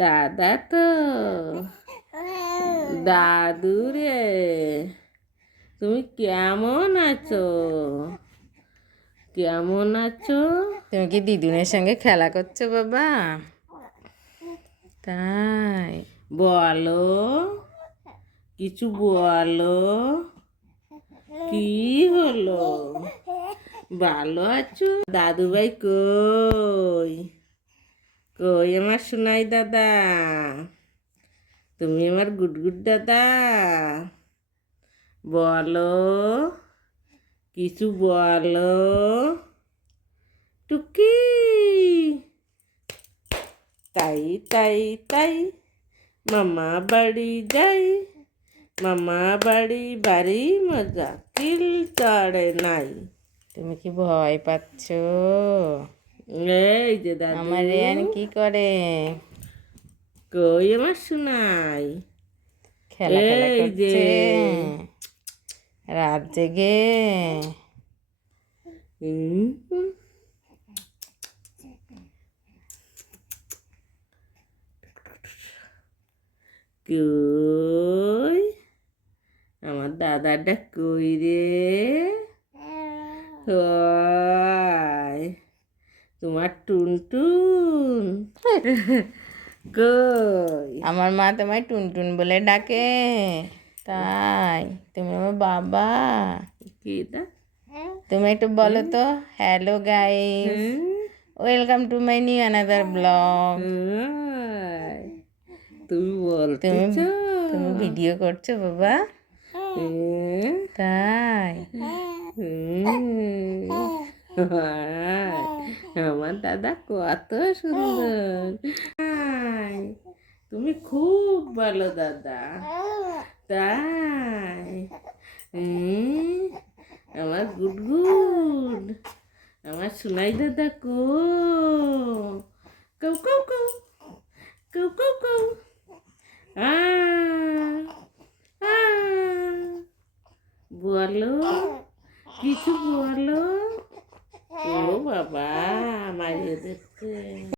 দাদা তো দাদু রে, তুমি কেমন আছো? কেমন আছো? তুমি কি দিদুনের সঙ্গে খেলা করছো বাবা? তাই বলো, কিছু বলো, কি হলো? ভালো আছো? দাদু ভাই কই? কই আমার সোনাই দাদা? তুমি আমার গুডগুড দাদা, বলো, কিছু বলো। টুকি তাই তাই তাই মামা বাড়ি যাই, মামা বাড়ি বাড়ি মজা কিল চড়ে নাই। তুমি কি ভয় পাচ্ছ? এই যে দাদু আমার রেয়ান কি করে? কই আমার শোনাই খেলা খেলা করছে রাত জেগে। কই আমার দাদাটা কই রে? হয় তোমার টুনটুন কই? আমার মা তোমায় টুনটুন বলে ডাকে। তাই তুমি আমার বাবা? কি এটা? তুমি একটু বলো তো, hello guys, welcome to my new another blog. তুমি বলতেছো? তুমি ভিডিও করছো বাবা? তাই আমার দাদা কত সুন্দর। তুমি খুব ভালো দাদা। তাই আমার গুড, আমার সোনাই দাদা কৌ কৌ কৌ কৌ কৌ কৌ বলো, কিছু বলো। ও বাবা মারিয়ে দিচ্ছে।